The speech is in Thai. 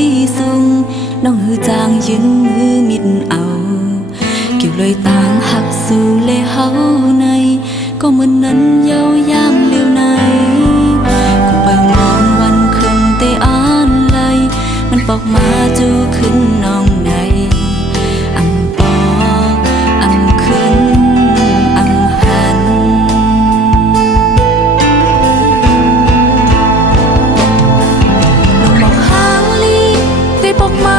ยสูงน้องหือจางยืนมือมิดเอาเกี่ยวเลยต่างหักสู่เลยเฮาในก็เหมือนนั้นเย้าย่างเลี้ยวในกูไปมองวันคืนเตอ่านไหลมันปอกมาจูขึ้นน้องในอำปออำขึ้นอำหันลงบอกหางลีได้ปอกมา